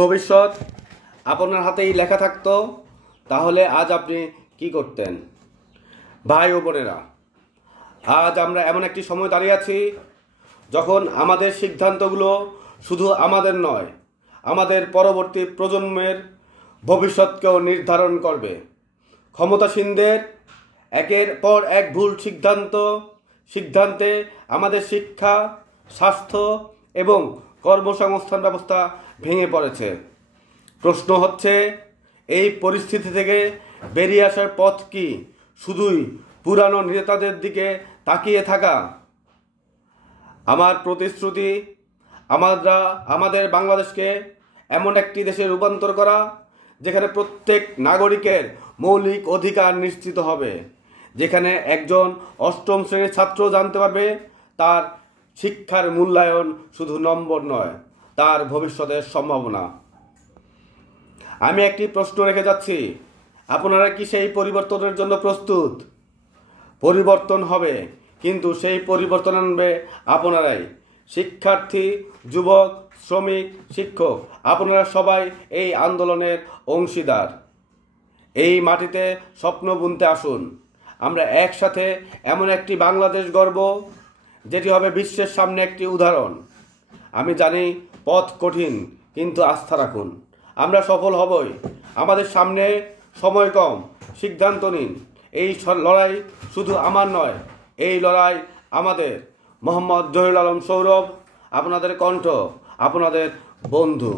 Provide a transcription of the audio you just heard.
ভবিষ্যৎ আপনার হাতেই লেখা থাকতো তাহলে আজ আপনি কি করতেন? ভাই ও বোনেরা, আজ আমরা এমন একটি সময় দাঁড়িয়ে আছি যখন আমাদের সিদ্ধান্তগুলো শুধু আমাদের নয়, আমাদের পরবর্তী প্রজন্মের ভবিষ্যৎকেও নির্ধারণ করবে। ক্ষমতাসীনদের একের পর এক ভুল সিদ্ধান্তে আমাদের শিক্ষা, স্বাস্থ্য এবং কর্মসংস্থান ব্যবস্থা ভেঙে পড়েছে। প্রশ্ন হচ্ছে, এই পরিস্থিতি থেকে বেরিয়ে আসার পথ কি শুধুই পুরানো নেতাদের দিকে তাকিয়ে থাকা? আমার প্রতিশ্রুতি, আমাদের বাংলাদেশকে এমন একটি দেশে রূপান্তর করা যেখানে প্রত্যেক নাগরিকের মৌলিক অধিকার নিশ্চিত হবে, যেখানে একজন অষ্টম শ্রেণীর ছাত্র জানতে পারবে তার শিক্ষার মূল্যায়ন শুধু নম্বর নয়, তার ভবিষ্যতের সম্ভাবনা। আমি একটি প্রশ্ন রেখে যাচ্ছি, আপনারা কি সেই পরিবর্তনের জন্য প্রস্তুত? পরিবর্তন হবে, কিন্তু সেই পরিবর্তন আনবে আপনারাই। শিক্ষার্থী, যুবক, শ্রমিক, শিক্ষক, আপনারা সবাই এই আন্দোলনের অংশীদার। এই মাটিতে স্বপ্ন বুনতে আসুন। আমরা একসাথে এমন একটি বাংলাদেশ গড়ব যেটি হবে বিশ্বের সামনে একটি উদাহরণ। আমি জানি পথ কঠিন, কিন্তু আস্থা রাখুন, আমরা সফল হবই। আমাদের সামনে সময় কম, সিদ্ধান্ত নিন। এই লড়াই শুধু আমার নয়, এই লড়াই আমাদের। মোহাম্মদ জহিরুল আলম সৌরভ, আপনাদের কণ্ঠ, আপনাদের বন্ধু।